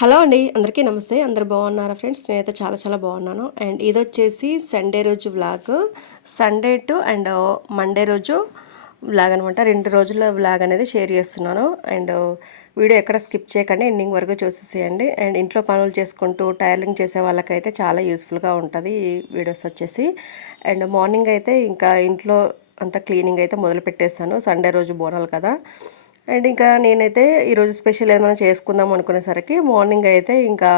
Hello అండి అందరికీ నమస్తే. అందరు బాగున్నారా ఫ్రెండ్స్? నేనైతే చాలా చాలా బాగున్నాను. అండ్ ఇది వచ్చేసి సండే రోజు vlog. Sunday to and Monday రోజు వ్లాగ్ అనమాట రెండు రోజుల వ్లాగ్ అనేది షేర్ చేస్తున్నాను. అండ్ వీడియో ఎక్కడ స్కిప్ చేయకండి ఎండింగ్ వరకు చూసేసేయండి. అండ్ ఇంట్లో పనులు చేసుకుంటూ టైలరింగ్ చేసే వాళ్ళకైతే చాలా యూస్ఫుల్గా ఉంటుంది ఈ వీడియోస్ వచ్చేసి. అండ్ మార్నింగ్ అయితే ఇంకా ఇంట్లో అంతా క్లీనింగ్ అయితే మొదలు పెట్టేస్తాను సండే రోజు బోనాలు కదా. అండ్ ఇంకా నేనైతే ఈరోజు స్పెషల్ ఏమైనా చేసుకుందాం అనుకునేసరికి మార్నింగ్ అయితే ఇంకా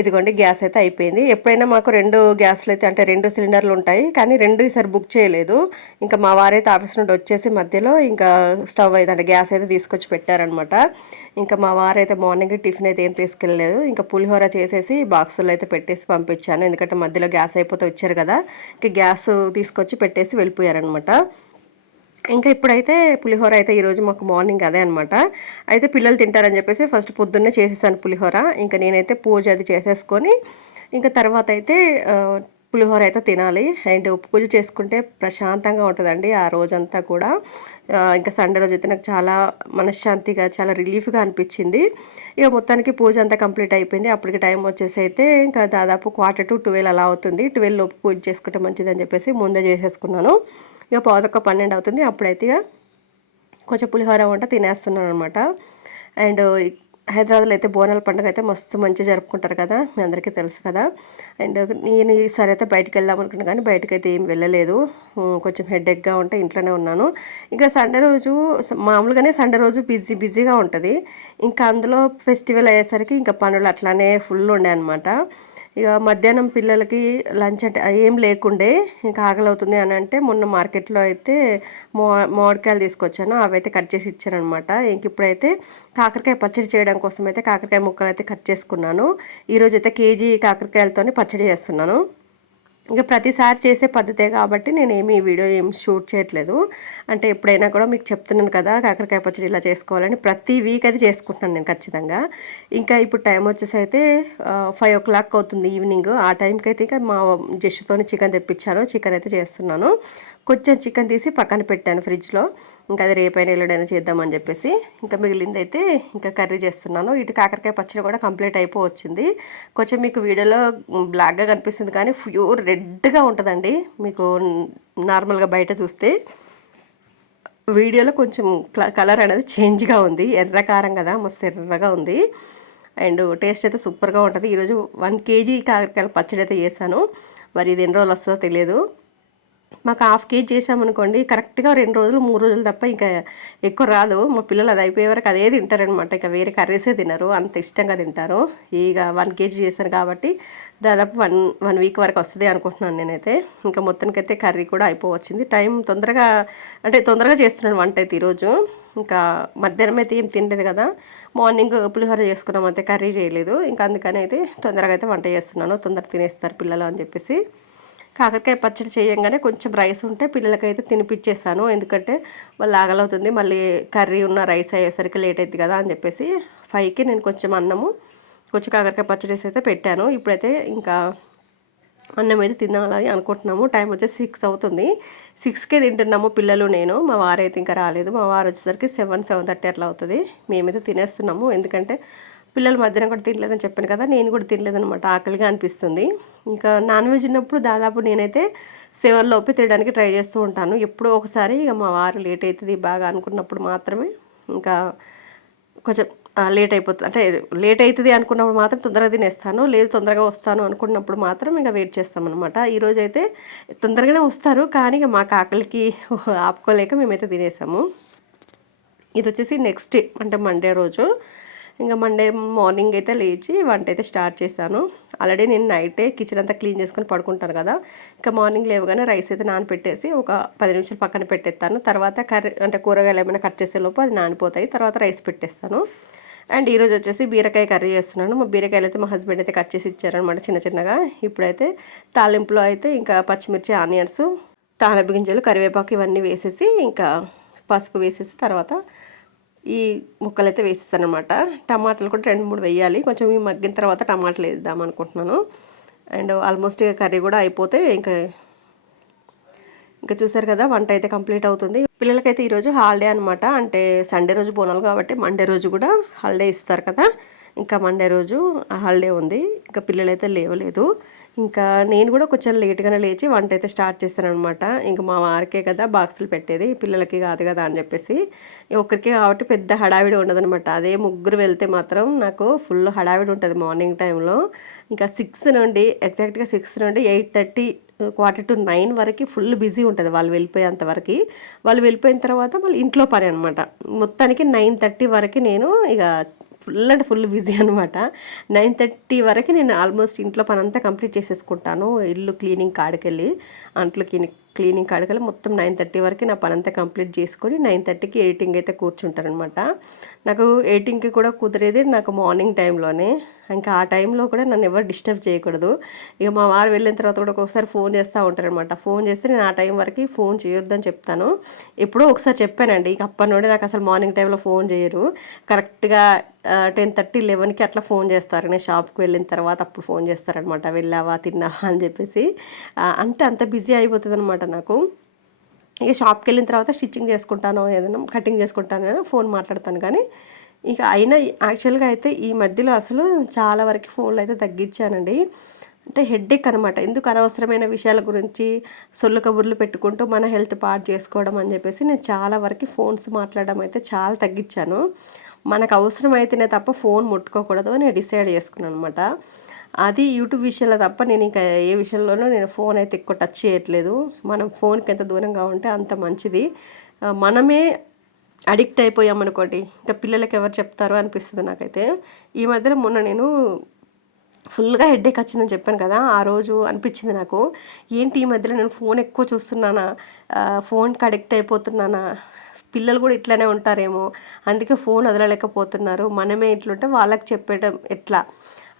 ఇదిగోండి గ్యాస్ అయితే అయిపోయింది. ఎప్పుడైనా మాకు రెండు గ్యాస్లు అయితే అంటే రెండు సిలిండర్లు ఉంటాయి కానీ రెండు ఈసారి బుక్ చేయలేదు. ఇంకా మా వారైతే ఆఫీస్ నుండి వచ్చేసి మధ్యలో ఇంకా స్టవ్ అయితే అంటే గ్యాస్ అయితే తీసుకొచ్చి పెట్టారనమాట. ఇంకా మా వారైతే మార్నింగ్ టిఫిన్ అయితే ఏం తీసుకెళ్ళలేదు. ఇంకా పులిహోర చేసేసి బాక్సులు అయితే పెట్టేసి పంపించాను. ఎందుకంటే మధ్యలో గ్యాస్ అయిపోతే వచ్చారు కదా ఇంకా గ్యాస్ తీసుకొచ్చి పెట్టేసి వెళ్ళిపోయారనమాట. ఇంకా ఇప్పుడైతే పులిహోర అయితే ఈరోజు మాకు మార్నింగ్ అదే అనమాట అయితే పిల్లలు తింటారని చెప్పేసి ఫస్ట్ పొద్దున్నే చేసేసాను పులిహోర. ఇంకా నేనైతే పూజ అది చేసేసుకొని ఇంకా తర్వాత అయితే పులిహోర అయితే తినాలి. అండ్ ఉప్పు పూజ చేసుకుంటే ప్రశాంతంగా ఉంటుందండి ఆ రోజంతా కూడా. ఇంకా సండే రోజు అయితే నాకు చాలా మనశ్శాంతిగా చాలా రిలీఫ్గా అనిపించింది. ఇక మొత్తానికి పూజ అంతా కంప్లీట్ అయిపోయింది. అప్పటికి టైం వచ్చేసి అయితే ఇంకా దాదాపు క్వార్టర్ టు ట్వెల్వ్ అలా అవుతుంది. ట్వెల్వ్ లోపు పూజ చేసుకుంటే మంచిదని చెప్పేసి ముందే చేసేసుకున్నాను. ఇక పావుదొక్క పన్నెండు అవుతుంది. అప్పుడైతే ఇక కొంచెం పులిహోర వంట తినేస్తున్నాను అనమాట అండ్ హైదరాబాద్లో అయితే బోనాల పండుగ అయితే మస్తు మంచిగా జరుపుకుంటారు కదా మీ అందరికీ తెలుసు కదా. అండ్ నేను ఈసారి అయితే బయటకు వెళ్దాం అనుకున్నాను కానీ బయటకు అయితే ఏం వెళ్ళలేదు. కొంచెం హెడేక్గా ఉంటే ఇంట్లోనే ఉన్నాను. ఇంకా సండే రోజు మామూలుగానే సండే రోజు బిజీ బిజీగా ఉంటుంది. ఇంకా అందులో ఫెస్టివల్ అయ్యేసరికి ఇంకా పనులు అట్లానే ఫుల్ ఉండే అనమాట ఇక మధ్యాహ్నం పిల్లలకి లంచ్ అంటే ఏం లేకుండే ఇంకా ఆకలి అవుతుంది అని అంటే మొన్న మార్కెట్లో అయితే మో మామిడికాయలు తీసుకొచ్చాను. అవి అయితే కట్ చేసి ఇచ్చారనమాట ఇంక ఇప్పుడైతే కాకరకాయ పచ్చడి చేయడం కోసం అయితే కాకరకాయ ముక్కలు అయితే కట్ చేసుకున్నాను. ఈరోజు అయితే కేజీ కాకరకాయలతో పచ్చడి చేస్తున్నాను. ఇంకా ప్రతిసారి చేసే పద్ధతే కాబట్టి నేను ఏమి వీడియో ఏం షూట్ చేయట్లేదు. అంటే ఎప్పుడైనా కూడా మీకు చెప్తున్నాను కదా కాకరకాయ పచ్చడి ఇలా చేసుకోవాలని ప్రతి వీక్ అయితే చేసుకుంటున్నాను నేను ఖచ్చితంగా. ఇంకా ఇప్పుడు టైం వచ్చేసి అయితే ఫైవ్ ఓ క్లాక్ అవుతుంది ఈవినింగ్ ఆ టైంకి అయితే ఇంకా మా జస్టుతో చికెన్ తెప్పించాను. చికెన్ అయితే చేస్తున్నాను. కొంచెం చికెన్ తీసి పక్కన పెట్టాను ఫ్రిడ్జ్లో. ఇంకా అది రేపైన ఎల్లుడైనా చేద్దామని చెప్పేసి. ఇంకా మిగిలింది అయితే ఇంకా కర్రీ చేస్తున్నాను. ఇటు కాకరకాయ పచ్చడి కూడా కంప్లీట్ అయిపోవచ్చింది. కొంచెం మీకు వీడియోలో బ్లాక్గా కనిపిస్తుంది కానీ ప్యూర్ రెడ్గా ఉంటుందండి. మీకు నార్మల్గా బయట చూస్తే వీడియోలో కొంచెం కలర్ అనేది చేంజ్గా ఉంది. ఎర్రకారం కదా మస్తు ఎర్రగా ఉంది. అండ్ టేస్ట్ అయితే సూపర్గా ఉంటుంది. ఈరోజు వన్ కేజీ కాకరకాయల పచ్చడి అయితే చేశాను. మరి ఇది ఎన్ని రోజులు వస్తుందో తెలియదు. మాకు హాఫ్ కేజీ చేసామనుకోండి కరెక్ట్గా రెండు రోజులు మూడు రోజులు తప్ప ఇంకా ఎక్కువ రాదు. మా పిల్లలు అది అయిపోయే వరకు అదే తింటారనమాట ఇంకా వేరే కర్రీసే తినరు. అంత ఇష్టంగా తింటారు. ఇక వన్ కేజీ చేశాను కాబట్టి దాదాపు వన్ వన్ వీక్ వరకు వస్తుంది అనుకుంటున్నాను నేనైతే. ఇంకా మొత్తానికైతే కర్రీ కూడా అయిపోవచ్చింది. టైం తొందరగా అంటే తొందరగా చేస్తున్నాను వంట అయితే ఈరోజు. ఇంకా మధ్యాహ్నం అయితే ఏం తినలేదు కదా. మార్నింగ్ పులిహోర చేసుకున్నాం అయితే కర్రీ చేయలేదు. ఇంకా అందుకని అయితే తొందరగా అయితే వంట చేస్తున్నాను. తొందరగా తినేస్తారు పిల్లలు అని చెప్పేసి. కాకరకాయ పచ్చడి చేయంగానే కొంచెం రైస్ ఉంటే పిల్లలకైతే తినిపించేసాను ఎందుకంటే వాళ్ళు ఆగలవుతుంది మళ్ళీ కర్రీ ఉన్న రైస్ అయ్యేసరికి లేట్ అవుతుంది కదా అని చెప్పేసి ఫైవ్కి నేను కొంచెం అన్నము కొంచెం కాకరకాయ పచ్చడి అయితే పెట్టాను. ఇప్పుడైతే ఇంకా అన్నం అయితే తినాలని అనుకుంటున్నాము. టైం వచ్చేసి సిక్స్ అవుతుంది. సిక్స్కే తింటున్నాము పిల్లలు నేను. మా వారైతే ఇంకా రాలేదు. మా వారు వచ్చేసరికి సెవెన్ సెవెన్ థర్టీ అట్లా అవుతుంది. మేమైతే తినేస్తున్నాము. ఎందుకంటే పిల్లలు మధ్యాహ్నం కూడా తినలేదని చెప్పాను కదా నేను కూడా తినలేదనమాట ఆకలిగా అనిపిస్తుంది. ఇంకా నాన్ వెజ్ ఉన్నప్పుడు దాదాపు నేనైతే సెవెన్ లోపే తినడానికి ట్రై చేస్తూ ఉంటాను. ఎప్పుడో ఒకసారి ఇక మా వారు లేట్ అవుతుంది బాగా అనుకున్నప్పుడు మాత్రమే. ఇంకా కొంచెం లేట్ అయిపోతుంది అంటే లేట్ అవుతుంది అనుకున్నప్పుడు మాత్రం తొందరగా తినేస్తాను. లేదు తొందరగా వస్తాను అనుకున్నప్పుడు మాత్రం ఇంకా వెయిట్ చేస్తామన్నమాట. ఈరోజు అయితే తొందరగానే వస్తారు కానీ ఇక మాకు ఆకలికి ఆపుకోలేక మేమైతే తినేసాము. ఇది వచ్చేసి నెక్స్ట్ అంటే మండే రోజు. ఇంకా మండే మార్నింగ్ అయితే లేచి వంట అయితే స్టార్ట్ చేశాను. ఆల్రెడీ నేను నైటే కిచెన్ అంతా క్లీన్ చేసుకొని పడుకుంటాను కదా. ఇంకా మార్నింగ్ లేవగానే రైస్ అయితే నానపెట్టేసి ఒక పది నిమిషాలు పక్కన పెట్టేస్తాను. తర్వాత కర్రీ అంటే కూరగాయలు ఏమైనా కట్ చేసే లోపు అది నానిపోతాయి. తర్వాత రైస్ పెట్టేస్తాను. అండ్ ఈరోజు వచ్చేసి బీరకాయ కర్రీ చేస్తున్నాను. మా బీరకాయలు అయితే మా హస్బెండ్ అయితే కట్ చేసి ఇచ్చారనమాట చిన్న చిన్నగా. ఇప్పుడైతే తాలింపులో అయితే ఇంకా పచ్చిమిర్చి ఆనియన్స్ తాలింపు గింజలు కరివేపాకు ఇవన్నీ వేసేసి ఇంకా పసుపు వేసేసి తర్వాత ఈ ముక్కలు అయితే వేసేసాను అనమాట టమాటాలు కూడా రెండు మూడు వేయాలి. కొంచెం ఈ మగ్గిన తర్వాత టమాటాలు వేద్దాం అనుకుంటున్నాను. అండ్ ఆల్మోస్ట్ కర్రీ కూడా అయిపోతే ఇంకా ఇంకా చూసారు కదా వంట అయితే కంప్లీట్ అవుతుంది. పిల్లలకైతే ఈరోజు హాలిడే అనమాట అంటే సండే రోజు బోనాలు కాబట్టి మండే రోజు కూడా హాలిడే ఇస్తారు కదా. ఇంకా మండే రోజు హాలిడే ఉంది. ఇంకా పిల్లలైతే లేవలేదు. ఇంకా నేను కూడా కొంచెం లేట్గానే లేచి వంట అయితే స్టార్ట్ చేశాను అనమాట ఇంకా మా వారికే కదా బాక్సులు పెట్టేది పిల్లలకి కాదు కదా అని చెప్పేసి. ఒక్కరికి కాబట్టి పెద్ద హడావిడి ఉండదనమాట అదే ముగ్గురు వెళ్తే మాత్రం నాకు ఫుల్ హడావిడి ఉంటుంది మార్నింగ్ టైంలో. ఇంకా సిక్స్ నుండి ఎగ్జాక్ట్గా సిక్స్ నుండి eight thirty quarter to nine వరకు ఫుల్ బిజీ ఉంటుంది వాళ్ళు వెళ్ళిపోయేంత వరకు. వాళ్ళు వెళ్ళిపోయిన తర్వాత మళ్ళీ ఇంట్లో పని అనమాట మొత్తానికి నైన్ థర్టీ వరకు నేను ఇక ఫుల్ అండ్ ఫుల్ బిజీ అనమాట నైన్ థర్టీ వరకు నేను ఆల్మోస్ట్ ఇంట్లో పనంతా కంప్లీట్ చేసేసుకుంటాను. ఇల్లు క్లీనింగ్ కాడికెళ్ళి అంట్లో క్లీనింగ్ క్లీనింగ్ కాడికెళ్ళి మొత్తం నైన్ థర్టీ వరకు నా పని అంతా కంప్లీట్ చేసుకొని నైన్ థర్టీకి ఎడిటింగ్ అయితే కూర్చుంటారనమాట నాకు ఎడిటింగ్కి కూడా కుదిరేది నాకు మార్నింగ్ టైంలోనే. ఇంకా ఆ టైంలో కూడా నన్ను ఎవరు డిస్టర్బ్ చేయకూడదు. ఇక మా వారు వెళ్ళిన తర్వాత కూడా ఒక్కొక్కసారి ఫోన్ చేస్తూ ఉంటారనమాట ఫోన్ చేస్తే నేను ఆ టైం వరకు ఫోన్ చేయొద్దని చెప్తాను. ఎప్పుడో ఒకసారి చెప్పానండి. ఇక అప్పటి నుండి నాకు అసలు మార్నింగ్ టైంలో ఫోన్ చేయరు. కరెక్ట్గా టెన్ థర్టీ లెవెన్కి అట్లా ఫోన్ చేస్తారు. నేను షాప్కి వెళ్ళిన తర్వాత అప్పుడు ఫోన్ చేస్తారనమాట వెళ్ళావా తిన్నావా అని చెప్పేసి. అంటే అంత బిజీ అయిపోతుంది అనమాట నాకు. ఇక షాప్కి వెళ్ళిన తర్వాత స్టిచ్చింగ్ చేసుకుంటాను ఏదైనా కటింగ్ చేసుకుంటాను ఫోన్ మాట్లాడతాను కానీ ఇక అయినా యాక్చువల్గా అయితే ఈ మధ్యలో అసలు చాలా వరకు ఫోన్లు అయితే తగ్గించానండి. అంటే హెడ్ఏక్ అనమాట ఎందుకు అనవసరమైన విషయాల గురించి సొల్లు కబుర్లు పెట్టుకుంటూ మన హెల్త్ పాడు చేసుకోవడం అని చెప్పేసి నేను చాలా వరకు ఫోన్స్ మాట్లాడడం అయితే చాలా తగ్గించాను. మనకు అవసరమైతేనే తప్ప ఫోన్ ముట్టుకోకూడదు అని డిసైడ్ చేసుకున్నాను అనమాట అది యూట్యూబ్ విషయంలో తప్ప నేను ఇంకా ఏ విషయంలోనూ నేను ఫోన్ అయితే ఎక్కువ టచ్ చేయట్లేదు. మనం ఫోన్కి ఎంత దూరంగా ఉంటే అంత మంచిది. మనమే అడిక్ట్ అయిపోయామనుకోండి ఇంకా పిల్లలకి ఎవరు చెప్తారో అనిపిస్తుంది నాకైతే. ఈ మధ్యలో మొన్న నేను ఫుల్గా హెడ్ఏక్ వచ్చిందని చెప్పాను కదా ఆ రోజు అనిపించింది నాకు. ఏంటి ఈ మధ్యలో నేను ఫోన్ ఎక్కువ చూస్తున్నానా? ఫోన్కి అడిక్ట్ అయిపోతున్నానా? పిల్లలు కూడా ఇట్లానే ఉంటారేమో. అందుకే ఫోన్ వదలలేకపోతున్నారు. మనమే ఇట్లుంటే వాళ్ళకి చెప్పడం ఎట్లా?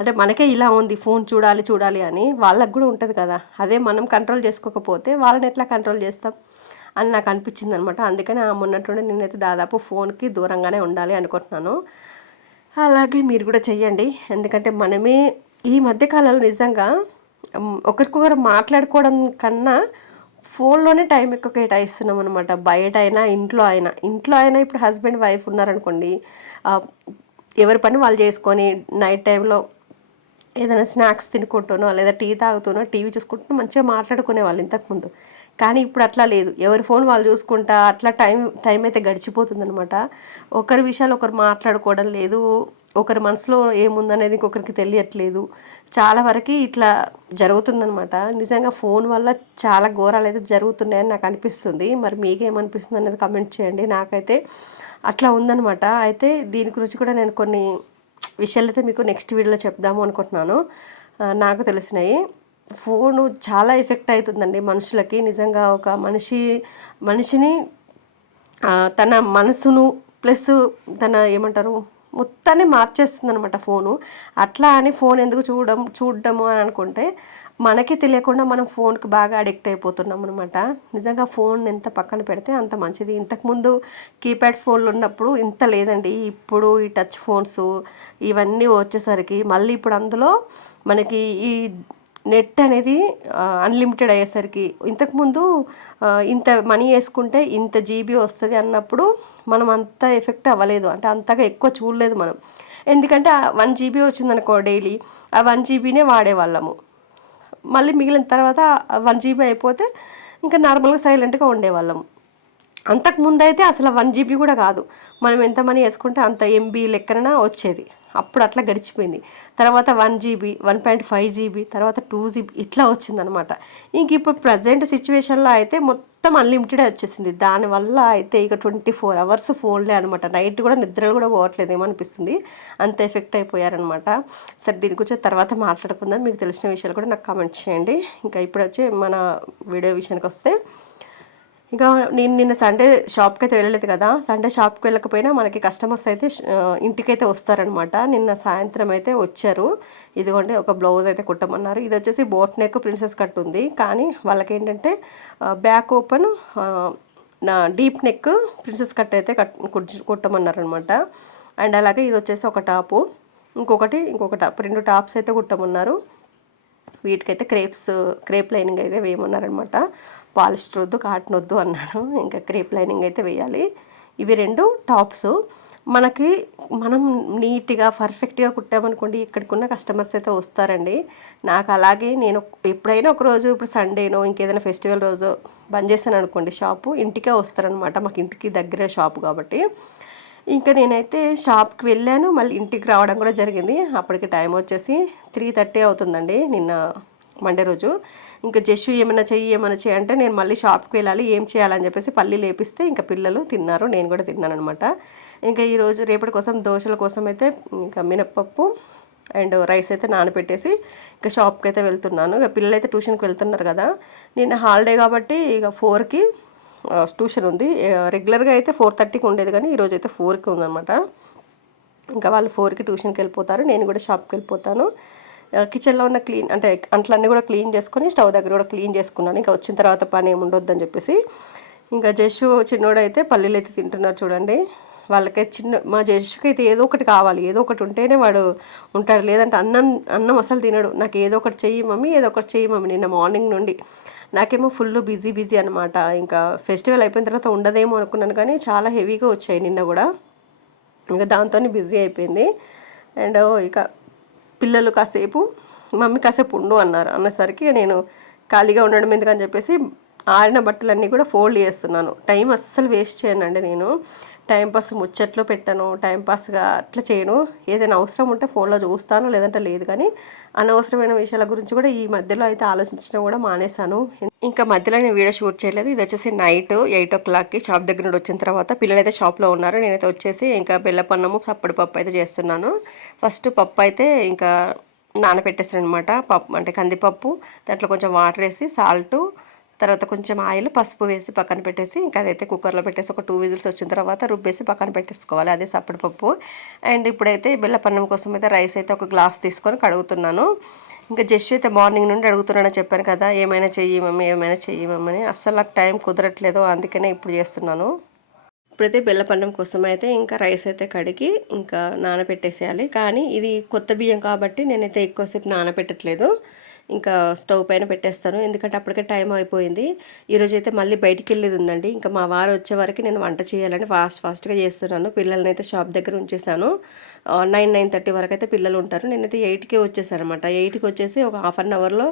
అంటే మనకే ఇలా ఉంది ఫోన్ చూడాలి చూడాలి అని వాళ్ళకు కూడా ఉంటుంది కదా. అదే మనం కంట్రోల్ చేసుకోకపోతే వాళ్ళని ఎట్లా కంట్రోల్ చేస్తాం? అని నాకు అనిపించింది అనమాట అందుకని ఆ మొన్నట్టుండి నేనైతే దాదాపు ఫోన్కి దూరంగానే ఉండాలి అనుకుంటున్నాను. అలాగే మీరు కూడా చెయ్యండి. ఎందుకంటే మనమే ఈ మధ్యకాలంలో నిజంగా ఒకరికొకరు మాట్లాడుకోవడం కన్నా ఫోన్లోనే టైం ఎక్కువ కేటాయిస్తున్నాం అనమాట బయట అయినా ఇంట్లో అయినా. ఇంట్లో అయినా ఇప్పుడు హస్బెండ్ వైఫ్ ఉన్నారనుకోండి ఎవరి పని వాళ్ళు చేసుకొని నైట్ టైంలో ఏదైనా స్నాక్స్ తినుకుంటునో లేదా టీ తాగుతునో టీవీ చూసుకుంటూ మంచిగా మాట్లాడుకునే వాళ్ళు ఇంతకుముందు కానీ ఇప్పుడు అట్లా లేదు. ఎవరి ఫోన్ వాళ్ళు చూసుకుంటా అట్లా టైం టైం అయితే గడిచిపోతుందనమాట ఒకరి విషయాలు ఒకరు మాట్లాడుకోవడం లేదు. ఒకరి మనసులో ఏముందనేది ఇంకొకరికి తెలియట్లేదు. చాలా వరకు ఇట్లా జరుగుతుందనమాట నిజంగా ఫోన్ వల్ల చాలా ఘోరాలు అయితే జరుగుతున్నాయని నాకు అనిపిస్తుంది. మరి మీకేమనిపిస్తుంది అనేది కమెంట్ చేయండి. నాకైతే అట్లా ఉందనమాట అయితే దీని గురించి కూడా నేను కొన్ని విషయాలు అయితే మీకు నెక్స్ట్ వీడియోలో చెప్దాము అనుకుంటున్నాను. నాకు తెలిసినవి. ఫోను చాలా ఎఫెక్ట్ అవుతుందండి మనుషులకి. నిజంగా ఒక మనిషి మనిషిని తన మనసును ప్లస్ తన ఏమంటారు మొత్తాన్ని మార్చేస్తుంది అనమాట ఫోను. అట్లా అని ఫోన్ ఎందుకు చూడడం చూడడము అని అనుకుంటే మనకి తెలియకుండా మనం ఫోన్కి బాగా అడిక్ట్ అయిపోతున్నాం అనమాట నిజంగా ఫోన్ ఎంత పక్కన పెడితే అంత మంచిది. ఇంతకుముందు కీప్యాడ్ ఫోన్లు ఉన్నప్పుడు ఇంత లేదండి. ఇప్పుడు ఈ టచ్ ఫోన్స్ ఇవన్నీ వచ్చేసరికి మళ్ళీ ఇప్పుడు అందులో మనకి ఈ నెట్ అనేది అన్లిమిటెడ్ అయ్యేసరికి. ఇంతకుముందు ఇంత మనీ వేసుకుంటే ఇంత జీబీ వస్తుంది అన్నప్పుడు మనం అంత ఎఫెక్ట్ అవ్వలేదు. అంటే అంతగా ఎక్కువ చూడలేదు మనం. ఎందుకంటే వన్ జీబీ వచ్చిందనుకో డైలీ ఆ వన్ జీబీనే వాడేవాళ్ళము. మళ్ళీ మిగిలిన తర్వాత వన్ జీబీ అయిపోతే ఇంకా నార్మల్గా సైలెంట్గా ఉండేవాళ్ళము. అంతకు అయితే అసలు వన్ జీబీ కూడా కాదు. మనం ఎంత మనీ వేసుకుంటే అంత ఎంబీ లెక్కన వచ్చేది. అప్పుడు అట్లా గడిచిపోయింది. తర్వాత one GB one point five GB తర్వాత టూ జీబీ ఇట్లా వచ్చిందనమాట ఇంక ఇప్పుడు ప్రజెంట్ సిచ్యువేషన్లో అయితే మొత్తం అన్లిమిటెడ్ వచ్చేసింది. దానివల్ల అయితే ఇక ట్వంటీ ఫోర్ అవర్స్ ఫోన్లే అనమాట నైట్ కూడా నిద్రలు కూడా పోవట్లేదు ఏమనిపిస్తుంది? అంత ఎఫెక్ట్ అయిపోయారనమాట సరే దీని గురించి తర్వాత మాట్లాడుకుందాం. మీకు తెలిసిన విషయాలు కూడా నాకు కామెంట్ చేయండి. ఇంకా ఇప్పుడు వచ్చి మన వీడియో విషయానికి వస్తే ఇంకా నేను నిన్న సండే షాప్కి అయితే వెళ్ళలేదు కదా. సండే షాప్కి వెళ్ళకపోయినా మనకి కస్టమర్స్ అయితే ఇంటికైతే వస్తారనమాట నిన్న సాయంత్రం అయితే వచ్చారు. ఇదిగోండి ఒక బ్లౌజ్ అయితే కుట్టమన్నారు. ఇది వచ్చేసి బోట్ నెక్ ప్రిన్సెస్ కట్ ఉంది. కానీ వాళ్ళకి ఏంటంటే బ్యాక్ ఓపెన్ నా డీప్ నెక్ ప్రిన్సెస్ కట్ అయితే కట్ కుట్టమన్నారు అనమాట అండ్ అలాగే ఇది వచ్చేసి ఒక టాపు ఇంకొకటి ఇంకొక టాప్ రెండు టాప్స్ అయితే కుట్టమన్నారు. వీటికైతే క్రేప్స్ క్రేప్ లైనింగ్ అయితే వేయమన్నారనమాట. పాలిస్టర్ వద్దు కాటన్ వద్దు అన్నారు. ఇంకా క్రేప్ లైనింగ్ అయితే వేయాలి. ఇవి రెండు టాప్స్. మనకి మనం నీట్గా పర్ఫెక్ట్గా కుట్టామనుకోండి ఇక్కడికి ఉన్న కస్టమర్స్ అయితే వస్తారండి. నాకు అలాగే నేను ఎప్పుడైనా ఒక రోజు ఇప్పుడు సండేనో ఇంకేదైనా ఫెస్టివల్ రోజు బంద్ చేశాను అనుకోండి షాపు ఇంటికే వస్తారనమాట. మాకు ఇంటికి దగ్గరే షాపు కాబట్టి. ఇంకా నేనైతే షాప్కి వెళ్ళాను. మళ్ళీ ఇంటికి రావడం కూడా జరిగింది. అప్పటికి టైం వచ్చేసి త్రీ థర్టీ అవుతుందండి నిన్న మండే రోజు. ఇంకా జస్సు ఏమైనా చెయ్యి ఏమైనా చేయి అంటే నేను మళ్ళీ షాప్కి వెళ్ళాలి ఏం చేయాలని చెప్పేసి పల్లి లేపిస్తే ఇంకా పిల్లలు తిన్నారు. నేను కూడా తిన్నాను అనమాట ఇంకా ఈరోజు రేపటి కోసం దోశల కోసం అయితే ఇంకా మినప్పప్పు అండ్ రైస్ అయితే నానబెట్టేసి ఇంకా షాప్కి అయితే వెళ్తున్నాను. ఇక పిల్లలు అయితే ట్యూషన్కి వెళ్తున్నారు కదా. నేను హాలిడే కాబట్టి ఇక ఫోర్కి ట్యూషన్ ఉంది. రెగ్యులర్గా అయితే ఫోర్ థర్టీకి ఉండేది కానీ ఈరోజు అయితే ఫోర్కి ఉందన్నమాట. ఇంకా వాళ్ళు ఫోర్కి ట్యూషన్కి వెళ్ళిపోతారు. నేను కూడా షాప్కి వెళ్ళిపోతాను. కిచెన్లో ఉన్న క్లీన్ అంటే అంట్లన్నీ కూడా క్లీన్ చేసుకొని స్టవ్ దగ్గర కూడా క్లీన్ చేసుకున్నాను. ఇంకా వచ్చిన తర్వాత పని ఏమి ఉండొద్దని చెప్పేసి. ఇంకా జస్సు చిన్నోడు అయితే పల్లీలు అయితే తింటున్నారు చూడండి. వాళ్ళకైతే చిన్న మా జస్సుకి అయితే ఏదో ఒకటి కావాలి. ఏదో ఒకటి ఉంటేనే వాడు ఉంటాడు. లేదంటే అన్నం అన్నం అసలు తినడు. నాకు ఏదో ఒకటి చెయ్యి మమ్మీ ఏదో ఒకటి చెయ్యి మమ్మీ. నిన్న మార్నింగ్ నుండి నాకేమో ఫుల్ బిజీ బిజీ అనమాట ఇంకా ఫెస్టివల్ అయిపోయిన తర్వాత ఉండదేమో అనుకున్నాను కానీ చాలా హెవీగా వచ్చాయి నిన్న కూడా. ఇంకా దాంతోనే బిజీ అయిపోయింది. అండ్ ఇక పిల్లలు కాసేపు మమ్మీ కాసేపు ఉండు అన్నారు. అన్నసరికి నేను ఖాళీగా ఉండడం ఎందుకని చెప్పేసి ఆరిన బట్టలన్నీ కూడా ఫోల్డ్ చేస్తున్నాను. టైం అస్సలు వేస్ట్ చేయనండి నేను. టైంపాస్ ముచ్చట్లు పెట్టను టైంపాస్గా అట్లా చేయను. ఏదైనా అవసరం ఉంటే ఫోన్లో చూస్తాను లేదంటే లేదు కానీ అనవసరమైన విషయాల గురించి కూడా ఈ మధ్యలో అయితే ఆలోచించడం కూడా మానేశాను. ఇంకా మధ్యలో నేను వీడియో షూట్ చేయలేదు. ఇది వచ్చేసి నైట్ ఎయిట్ ఓ క్లాక్కి షాప్ దగ్గర నుండి వచ్చిన తర్వాత పిల్లలు అయితే షాప్లో ఉన్నారు. నేనైతే వచ్చేసి ఇంకా బెల్లపన్నము పప్పడి పప్పు అయితే చేస్తున్నాను. ఫస్ట్ పప్పు అయితే ఇంకా నానబెట్టేస్తాను అనమాట పప్పు అంటే కందిపప్పు దాంట్లో కొంచెం వాటర్ వేసి సాల్టు తర్వాత కొంచెం ఆయిల్ పసుపు వేసి పక్కన పెట్టేసి ఇంకా అదైతే కుక్కర్లో పెట్టేసి ఒక టూ విజిల్స్ వచ్చిన తర్వాత రుబ్బేసి పక్కన పెట్టేసుకోవాలి. అదే సప్పటిపప్పు అండ్ ఇప్పుడైతే బెల్లపన్నం కోసం అయితే రైస్ అయితే ఒక గ్లాస్ తీసుకొని కడుగుతున్నాను. ఇంకా జస్ట్ అయితే మార్నింగ్ నుండి అడుగుతున్నానని చెప్పాను కదా ఏమైనా చెయ్యి మమ్మీ ఏమైనా చెయ్యి మమ్మీ. అస్సలు నాకు టైం కుదరట్లేదు అందుకనే ఇప్పుడు చేస్తున్నాను. ఇప్పుడైతే బెల్లపన్నం కోసం అయితే ఇంకా రైస్ అయితే కడిగి ఇంకా నానబెట్టేసేయాలి. కానీ ఇది కొత్త బియ్యం కాబట్టి నేనైతే ఎక్కువసేపు నానబెట్టట్లేదు. ఇంకా స్టవ్ పైన పెట్టేస్తాను. ఎందుకంటే అప్పటికే టైం అయిపోయింది. ఈరోజు అయితే మళ్ళీ బయటికి వెళ్ళేది ఉందండి. ఇంకా మా వారు వచ్చే వరకు నేను వంట చేయాలని ఫాస్ట్ ఫాస్ట్గా చేస్తున్నాను. పిల్లల్ని అయితే షాప్ దగ్గర ఉంచేసాను నైన్ నైన్ థర్టీ వరకు అయితే పిల్లలు ఉంటారు. నేనైతే ఎయిట్కే వచ్చేసాను అనమాట ఎయిట్కి వచ్చేసి ఒక హాఫ్ అన్ అవర్లో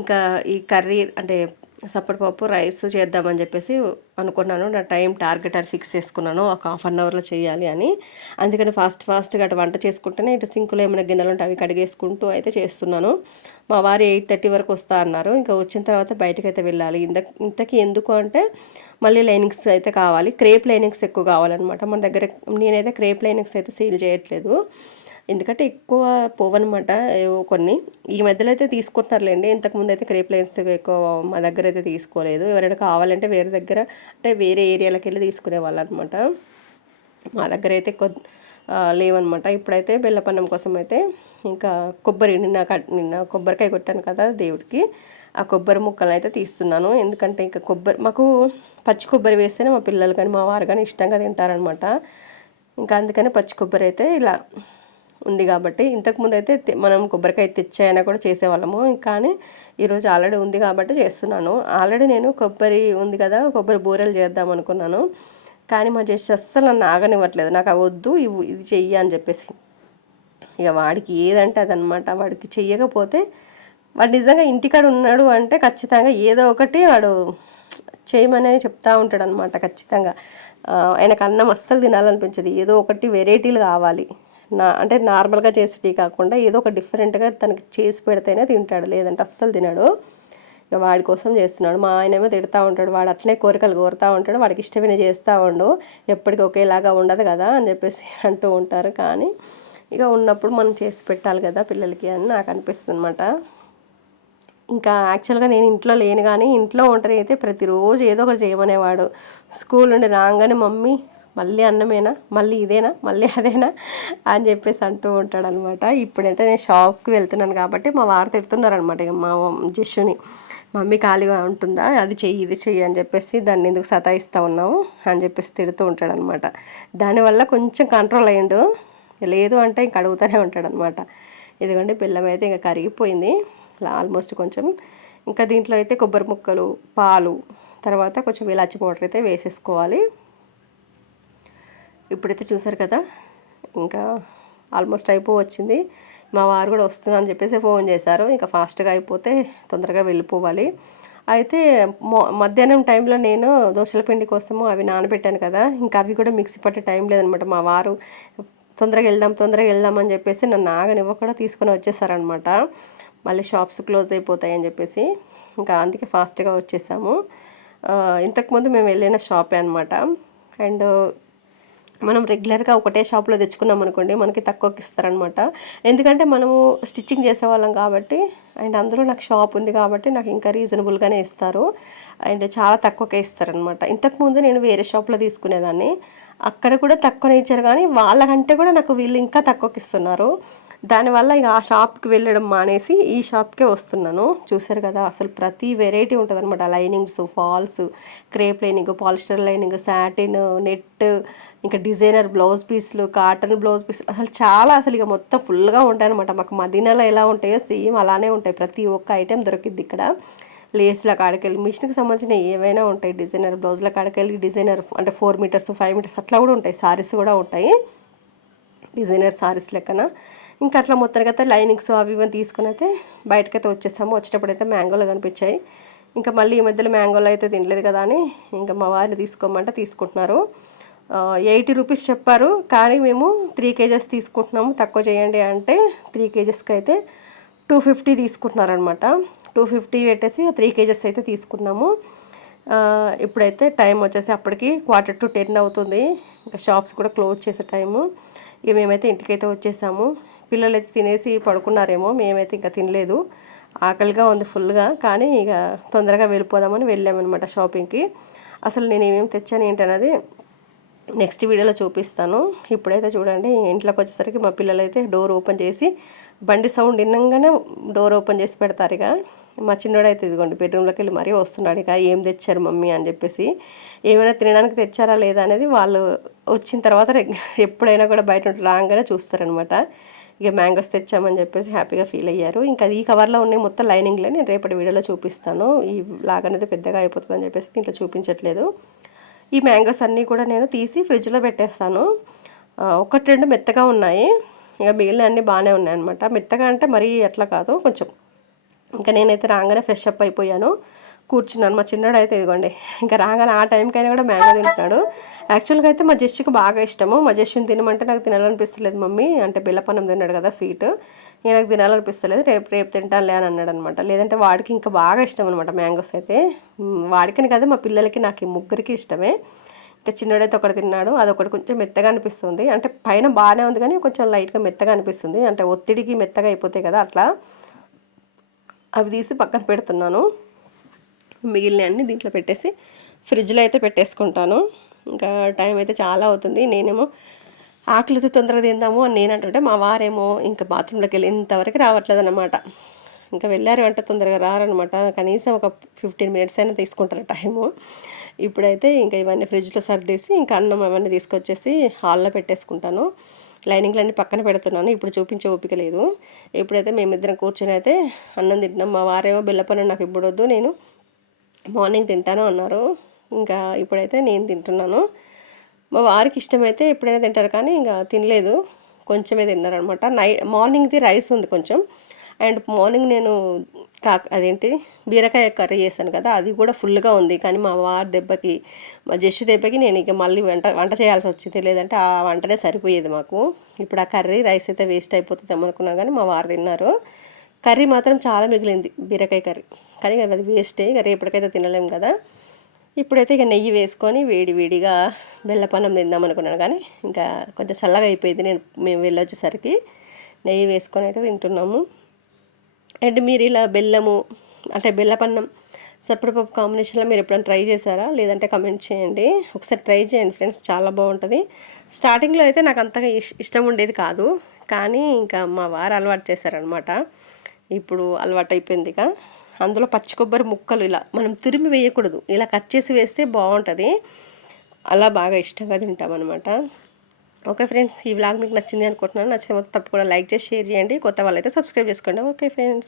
ఇంకా ఈ కర్రీ అంటే సప్పటిపప్పు రైస్ చేద్దామని చెప్పేసి అనుకున్నాను. నా టైం టార్గెట్ అని ఫిక్స్ చేసుకున్నాను. ఒక హాఫ్ అన్ అవర్లో చేయాలి అని. అందుకని ఫాస్ట్ ఫాస్ట్గా అటు వంట చేసుకుంటేనే ఇటు సింకులో ఏమైనా గిన్నెలు ఉంటే అవి కడిగేసుకుంటూ అయితే చేస్తున్నాను. మా వారు ఎయిట్ థర్టీ వరకు వస్తా అన్నారు. ఇంకా వచ్చిన తర్వాత బయటకు అయితే వెళ్ళాలి. ఇంత ఇంతకీ ఎందుకు అంటే మళ్ళీ లైనింగ్స్ అయితే కావాలి. క్రేప్ లైనింగ్స్ ఎక్కువ కావాలన్నమాట. మన దగ్గర నేనైతే క్రేప్ లైనింగ్స్ అయితే సేల్ చేయట్లేదు. ఎందుకంటే ఎక్కువ పోవన్నమాట ఏవో కొన్ని. ఈ మధ్యలో అయితే తీసుకుంటున్నారులేండి. ఇంతకుముందు అయితే క్రేప్ లైన్స్ ఎక్కువ మా దగ్గర అయితే తీసుకోలేదు. ఎవరైనా కావాలంటే వేరే దగ్గర అంటే వేరే ఏరియాలకు వెళ్ళి తీసుకునే వాళ్ళు అనమాట మా దగ్గర అయితే ఎక్కువ లేవన్నమాట. ఇప్పుడైతే బెల్లపన్నం కోసం అయితే ఇంకా కొబ్బరి నిన్న నిన్న కొబ్బరికాయ కొట్టాను కదా దేవుడికి. ఆ కొబ్బరి ముక్కలు అయితే తీస్తున్నాను. ఎందుకంటే ఇంకా కొబ్బరి మాకు పచ్చి కొబ్బరి వేస్తేనే మా పిల్లలు కానీ మా వారు కానీ ఇష్టంగా తింటారనమాట ఇంకా అందుకని పచ్చి కొబ్బరి అయితే ఇలా ఉంది కాబట్టి ఇంతకుముందు అయితే మనం కొబ్బరికాయ తెచ్చాయన కూడా చేసేవాళ్ళము. కానీ ఈరోజు ఆల్రెడీ ఉంది కాబట్టి చేస్తున్నాను. ఆల్రెడీ నేను కొబ్బరి ఉంది కదా కొబ్బరి బూరెలు చేద్దాం అనుకున్నాను. కానీ మా జస్ట్ అస్సలు నన్ను ఆగనివ్వట్లేదు. నాకు అవద్దు ఇవి ఇది చెయ్యి అని చెప్పేసి. ఇక వాడికి ఏదంటే అదనమాట వాడికి చెయ్యకపోతే వాడు నిజంగా ఇంటికాడ ఉన్నాడు అంటే ఖచ్చితంగా ఏదో ఒకటి వాడు చేయమనే చెప్తా ఉంటాడు అనమాట ఖచ్చితంగా ఆయనకు అన్నం అస్సలు తినాలనిపించదు. ఏదో ఒకటి వెరైటీలు కావాలి. నా అంటే నార్మల్గా చేసేటి కాకుండా ఏదో ఒక డిఫరెంట్గా తనకి చేసి పెడితేనే తింటాడు. లేదంటే అస్సలు తినడు. ఇక వాడి కోసం చేస్తున్నాడు. మా ఆయన ఏమో తిడతా ఉంటాడు. వాడు అట్లనే కోరికలు కోరుతూ ఉంటాడు. వాడికి ఇష్టమైన చేస్తూ ఉండు. ఎప్పటికీ ఒకేలాగా ఉండదు కదా అని చెప్పేసి అంటూ ఉంటారు. కానీ ఇక ఉన్నప్పుడు మనం చేసి పెట్టాలి కదా పిల్లలకి అని నాకు అనిపిస్తుంది అనమాట ఇంకా యాక్చువల్గా నేను ఇంట్లో లేను కానీ ఇంట్లో ఉంటాను అయితే ప్రతిరోజు ఏదో ఒకటి చేయమనేవాడు. స్కూల్ నుండి రాగానే మమ్మీ మళ్ళీ అన్నమేనా? మళ్ళీ ఇదేనా? మళ్ళీ అదేనా? అని చెప్పేసి అంటూ ఉంటాడు అనమాట ఇప్పుడంటే నేను షాప్కి వెళ్తున్నాను కాబట్టి మా వారు తిడుతున్నారనమాట ఇక మా జస్సుని మమ్మీ ఖాళీగా ఉంటుందా? అది చెయ్యి ఇది చెయ్యి అని చెప్పేసి దాన్ని ఎందుకు సతాయిస్తూ ఉన్నావు? అని చెప్పేసి తిడుతూ ఉంటాడనమాట దానివల్ల కొంచెం కంట్రోల్ అయ్యిండు. లేదు అంటే ఇంక అడుగుతూనే ఉంటాడనమాట ఇదిగోండి బెల్లం అయితే ఇంకా కరిగిపోయింది. ఆల్మోస్ట్ కొంచెం ఇంకా దీంట్లో అయితే కొబ్బరి ముక్కలు పాలు తర్వాత కొంచెం ఇలాచి పౌడర్ అయితే వేసేసుకోవాలి. ఇప్పుడైతే చూసారు కదా ఇంకా ఆల్మోస్ట్ అయిపో వచ్చింది మా వారు కూడా వస్తున్నా అని చెప్పేసి ఫోన్ చేశారు. ఇంకా ఫాస్ట్గా అయిపోతే తొందరగా వెళ్ళిపోవాలి. అయితే మధ్యాహ్నం టైంలో నేను దోశల పిండి కోసము అవి నానబెట్టాను కదా ఇంకా అవి కూడా మిక్సీ పట్టే టైం లేదనమాట. మా వారు తొందరగా వెళ్దాం తొందరగా వెళ్దాం అని చెప్పేసి నన్ను ఆగనివ్వకుండా తీసుకొని వచ్చేసారనమాట. మళ్ళీ షాప్స్ క్లోజ్ అయిపోతాయని చెప్పేసి ఇంకా అందుకే ఫాస్ట్గా వచ్చేసాము. ఇంతకుముందు మేము వెళ్ళిన షాపే అనమాట. అండ్ మనం రెగ్యులర్గా ఒకటే షాప్లో తెచ్చుకున్నాం అనుకోండి మనకి తక్కువకి ఇస్తారనమాట ఎందుకంటే మనము స్టిచ్చింగ్ చేసేవాళ్ళం కాబట్టి అండ్ అందులో నాకు షాప్ ఉంది కాబట్టి నాకు ఇంకా రీజనబుల్గానే ఇస్తారు. అండ్ చాలా తక్కువకే ఇస్తారనమాట ఇంతకుముందు నేను వేరే షాప్లో తీసుకునేదాన్ని. అక్కడ కూడా తక్కువనే ఇచ్చారు కానీ వాళ్ళకంటే కూడా నాకు వీళ్ళు ఇంకా తక్కువకి ఇస్తున్నారు. దానివల్ల ఇక ఆ షాప్కి వెళ్ళడం మానేసి ఈ షాప్కే వస్తున్నాను. చూసారు కదా అసలు ప్రతి వెరైటీ ఉంటుంది అనమాట linings falls crepe lining polyester lining satin net ఇంకా డిజైనర్ బ్లౌజ్ పీస్లు కాటన్ బ్లౌజ్ పీస్ అసలు చాలా అసలు ఇక మొత్తం ఫుల్గా ఉంటాయి అనమాట మాకు మదీనాలో ఎలా ఉంటాయో సేమ్ అలానే ఉంటాయి. ప్రతి ఒక్క ఐటెం దొరికిద్ది ఇక్కడ. లేస్ల కాడకెళ్ళి మిషన్కి సంబంధించిన ఏవైనా ఉంటాయి. డిజైనర్ బ్లౌజ్ల కాడకెళ్ళి డిజైనర్ అంటే ఫోర్ మీటర్స్ ఫైవ్ మీటర్స్ అట్లా కూడా ఉంటాయి. సారీస్ కూడా ఉంటాయి. డిజైనర్ సారీస్ లెక్కన. ఇంకా అట్లా మొత్తానికి అయితే లైనింగ్స్ అవి ఇవన్నీ తీసుకుని అయితే బయటకైతే వచ్చేసాము. వచ్చేటప్పుడు అయితే మ్యాంగోలు కనిపించాయి. ఇంకా మళ్ళీ ఈ మధ్యలో మ్యాంగోలు అయితే తినలేదు కదా అని ఇంకా మా వారిని తీసుకోమంటే తీసుకుంటున్నారు. ఎయిటీ రూపీస్ చెప్పారు. కానీ మేము త్రీ కేజెస్ తీసుకుంటున్నాము. తక్కువ చేయండి అంటే త్రీ కేజెస్కి అయితే టూ ఫిఫ్టీ తీసుకుంటున్నారనమాట టూ ఫిఫ్టీ పెట్టేసి త్రీ కేజెస్ అయితే తీసుకున్నాము. ఇప్పుడైతే టైం వచ్చేసి అప్పటికి క్వార్టర్ టు టెన్ అవుతుంది. ఇంకా షాప్స్ కూడా క్లోజ్ చేసే టైము. ఇక మేమైతే ఇంటికైతే వచ్చేసాము. పిల్లలు అయితే తినేసి పడుకున్నారేమో మేమైతే ఇంకా తినలేదు. ఆకలిగా ఉంది ఫుల్గా కానీ ఇక తొందరగా వెళ్ళిపోదామని వెళ్ళామన్నమాట షాపింగ్కి. అసలు నేను ఏమేమి తెచ్చాను ఏంటనేది నెక్స్ట్ వీడియోలో చూపిస్తాను. ఇప్పుడైతే చూడండి ఇంట్లోకి వచ్చేసరికి మా పిల్లలైతే డోర్ ఓపెన్ చేసి బండి సౌండ్ విన్నంగానే డోర్ ఓపెన్ చేసి పెడతారు ఇక. మా చిన్నోడు అయితే ఇదిగోండి బెడ్రూమ్లోకి వెళ్ళి మరీ వస్తున్నాడు ఇక ఏం తెచ్చారు మమ్మీ? అని చెప్పేసి. ఏమైనా తినడానికి తెచ్చారా లేదా అనేది వాళ్ళు వచ్చిన తర్వాత ఎప్పుడైనా కూడా బయట రాగానే చూస్తారనమాట ఇక మ్యాంగోస్ తెచ్చామని చెప్పేసి హ్యాపీగా ఫీల్ అయ్యారు. ఇంకా ఈ కవర్లో ఉన్న మొత్తం లైనింగ్లో. నేను రేపటి వీడియోలో చూపిస్తాను. ఈ లాగ్ అనేది పెద్దగా అయిపోతుందని చెప్పేసి దీంట్లో చూపించట్లేదు. ఈ మ్యాంగోస్ అన్నీ కూడా నేను తీసి ఫ్రిడ్జ్లో పెట్టేస్తాను. ఒకటి రెండు మెత్తగా ఉన్నాయి. ఇక మిగిలిన అన్నీ బాగానే ఉన్నాయి అనమాట మెత్తగా అంటే మరీ అట్లా కాదు కొంచెం. ఇంకా నేనైతే రాగానే ఫ్రెష్ అప్ అయిపోయాను. కూర్చున్నాను. మా చిన్నోడు అయితే ఇదిగోండి ఇంకా రాగానే ఆ టైంకైనా కూడా మ్యాంగో తింటున్నాడు. యాక్చువల్గా అయితే మా జస్ట్కి బాగా ఇష్టము. మా జెస్ట్ని తినమంటే నాకు తినాలనిపిస్తలేదు మమ్మీ అంటే బెల్లపన్నం తిన్నాడు కదా స్వీట్ నాకు తినాలనిపిస్తలేదు. రేపు రేపు తింటానులే అని అన్నాడు అనమాట లేదంటే వాడికి ఇంకా బాగా ఇష్టం అనమాట మ్యాంగోస్ అయితే. వాడికని కాదు మా పిల్లలకి నాకు ముగ్గురికి ఇష్టమే. ఇంకా చిన్నడైతే ఒకటి తిన్నాడు అదొకటి కొంచెం మెత్తగా అనిపిస్తుంది. అంటే పైన బాగానే ఉంది కానీ కొంచెం లైట్గా మెత్తగా అనిపిస్తుంది. అంటే ఒత్తిడికి మెత్తగా అయిపోతాయి కదా అట్లా. అవి తీసి పక్కన పెడుతున్నాను. మిగిలిన అన్ని దీంట్లో పెట్టేసి ఫ్రిడ్జ్లో అయితే పెట్టేసుకుంటాను. ఇంకా టైం అయితే చాలా అవుతుంది. నేనేమో ఆకలితో తొందరగా తిందాము అని నేను అంటుంటే మా వారేమో ఇంకా బాత్రూంలోకి వెళ్ళి ఇంతవరకు రావట్లేదు అనమాట ఇంకా వెళ్ళారు అంటే తొందరగా రారనమాట కనీసం ఒక ఫిఫ్టీన్ మినిట్స్ అయినా తీసుకుంటారు టైము. ఇప్పుడైతే ఇంకా ఇవన్నీ ఫ్రిడ్జ్లో సర్దేసి ఇంకా అన్నం అవన్నీ తీసుకొచ్చేసి హాల్లో పెట్టేసుకుంటాను. లైనింగ్లన్నీ పక్కన పెడుతున్నాను. ఇప్పుడు చూపించే ఓపిక లేదు. ఇప్పుడైతే మేమిద్దరం కూర్చొని అయితే అన్నం తింటున్నాం మా వారేమో బెల్లపన్నం నాకు ఇప్పుడు నేను మార్నింగ్ తింటాను అన్నారు. ఇంకా ఇప్పుడైతే నేను తింటున్నాను. మా వారికి ఇష్టమైతే ఎప్పుడైనా తింటారు కానీ ఇంకా తినలేదు. కొంచెమే తిన్నారనమాట. నై మార్నింగ్ది రైస్ ఉంది కొంచెం. అండ్ మార్నింగ్ నేను కా అదేంటి బీరకాయ కర్రీ చేశాను కదా అది కూడా ఫుల్గా ఉంది. కానీ మా వారి దెబ్బకి మా జస్సు దెబ్బకి నేను ఇక మళ్ళీ వంట వంట చేయాల్సి వచ్చింది. లేదంటే ఆ వంటనే సరిపోయేది మాకు. ఇప్పుడు ఆ కర్రీ రైస్ అయితే వేస్ట్ అయిపోతుంది అనుకున్నాం కానీ మా వారు తిన్నారు. కర్రీ మాత్రం చాలా మిగిలింది బీరకాయ కర్రీ. కానీ అది వేస్టే ఇక రేపటికైతే తినలేము కదా. ఇప్పుడైతే ఇక నెయ్యి వేసుకొని వేడి వేడిగా బెల్లపన్నం తిందాం అనుకున్నాను కానీ ఇంకా కొంచెం చల్లగా అయిపోయింది. నేను మేము వెళ్ళొచ్చేసరికి నెయ్యి వేసుకొని అయితే తింటున్నాము. అండ్ మీరు ఇలా బెల్లము అంటే బెల్లపన్నం సప్పటిపప్పు కాంబినేషన్లో మీరు ఎప్పుడైనా ట్రై చేశారా? లేదంటే కమెంట్ చేయండి. ఒకసారి ట్రై చేయండి ఫ్రెండ్స్ చాలా బాగుంటుంది. స్టార్టింగ్లో అయితే నాకు అంతగా ఇష్టం ఉండేది కాదు. కానీ ఇంకా మా వారు అలవాటు చేశారనమాట ఇప్పుడు అలవాటైపోయిందిగా. ఇక అందులో పచ్చి కొబ్బరి ముక్కలు ఇలా మనం తురిమి వేయకూడదు. ఇలా కట్ చేసి వేస్తే బాగుంటుంది. అలా బాగా ఇష్టంగా తింటాం అనమాట ఓకే ఫ్రెండ్స్ ఈ వ్లాగ్ మీకు నచ్చింది అనుకుంటున్నాను. నచ్చితే మొత్తం తప్పకుండా లైక్ చేసి షేర్ చేయండి. కొత్త వాళ్ళైతే సబ్స్క్రైబ్ చేసుకోండి. Okay friends.